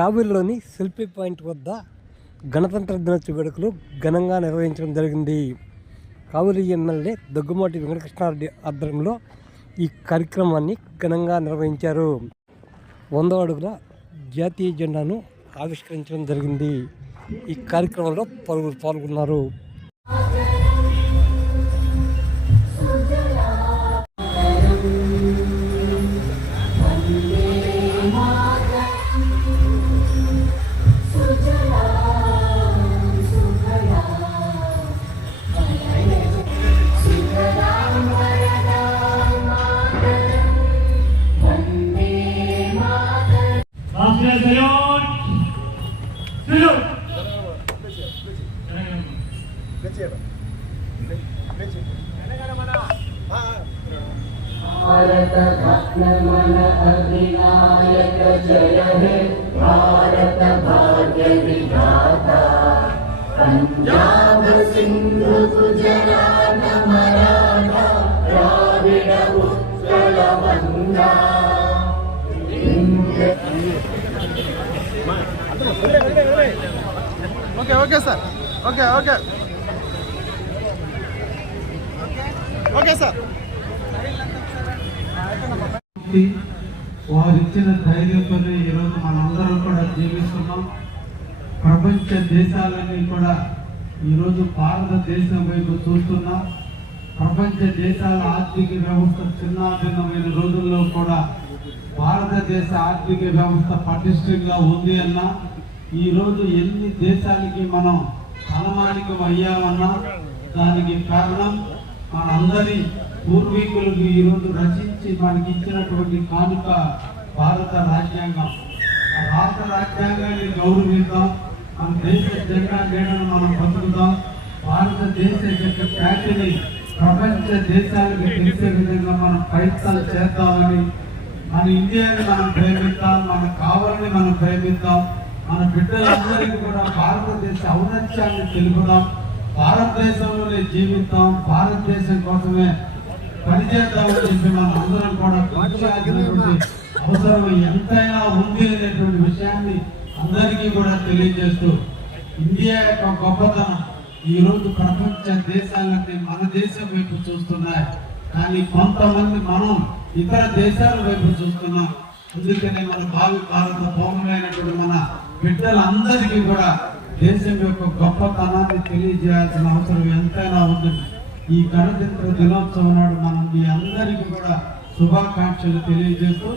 కాబూల్లోని selfie point వద్ద గణతంత్ర దినోత్సవ వేడుకలు ఘనంగా నిర్వహించడం జరిగింది. కావిరి ఎమ్మెల్యే దగ్గుమాటి వెంకటకృష్ణారెడ్డి ఆధ్వర్యంలో ఈ కార్యక్రమాన్ని ఘనంగా నిర్వహించారు. వంద అడుగుల జాతీయ జెండాను ఆవిష్కరించడం జరిగింది. ఈ కార్యక్రమంలో పలువురు పాల్గొన్నారు. on. Salute. भारत भक्न मन अभिनायक जय हे भारत भाग्य विधाता पंजाब सिंधु गुजरात मरा okay sir. Okay okay. Okay sir. వ్యక్తి వారిచ్చిన ధైర్యంతోనే ఈరోజు మనందరం కూడా జీవిస్తున్నాం. ప్రపంచ దేశాలన్నీ కూడా ఈరోజు భారతదేశం వైపు చూస్తున్నాం. ప్రపంచ దేశాల ఆర్థిక వ్యవస్థ చిన్నాభిన్నమైన రోజుల్లో కూడా భారతదేశ ఆర్థిక వ్యవస్థ పటిష్టంగా ఉంది అన్నా ఈ రోజు ఎన్ని దేశాలకి మనం తలమానికం అయ్యామన్నా దానికి కారణం మనందరి పూర్వీకులకు ఈ రోజు రచించి మనకి ఇచ్చినటువంటి కానుక భారత రాజ్యాంగం. ఆ భారత రాజ్యాంగాన్ని గౌరవిద్దాం. మన దేశ జెండా నీడను మనం బతుకుదాం. భారతదేశ యొక్క ఖ్యాతిని ప్రపంచ దేశాలకు తెలిసే విధంగా మనం ప్రయత్నాలు చేద్దామని మన ఇండియాని మనం ప్రేమిద్దాం మన కావాలని మనం ప్రేమిద్దాం. మన బిడ్డలందరికీ కూడా భారతదేశ ఔన్నత్యాన్ని తెలుపుదాం. భారతదేశంలోనే జీవితాం భారతదేశం కోసమే పనిచేద్దామని చెప్పి మన అందరం కూడా పనిచేయాల్సినటువంటి అవసరం ఎంతైనా ఉంది అనేటువంటి విషయాన్ని అందరికీ కూడా తెలియజేస్తూ ఇండియా యొక్క గొప్పతనం ఈ రోజు ప్రపంచ దేశాలన్నీ మన దేశం వైపు చూస్తున్నాయి. కానీ కొంతమంది మనం ఇతర దేశాల వైపు చూస్తున్నాం. అందుకనే మన భావి భారత పౌరులైనటువంటి మన బిడ్డలందరికీ కూడా దేశం యొక్క గొప్పతనాన్ని తెలియజేయాల్సిన అవసరం ఎంతైనా ఉంది. ఈ గణతంత్ర దినోత్సవం నాడు మనం మీ అందరికీ కూడా శుభాకాంక్షలు తెలియజేస్తూ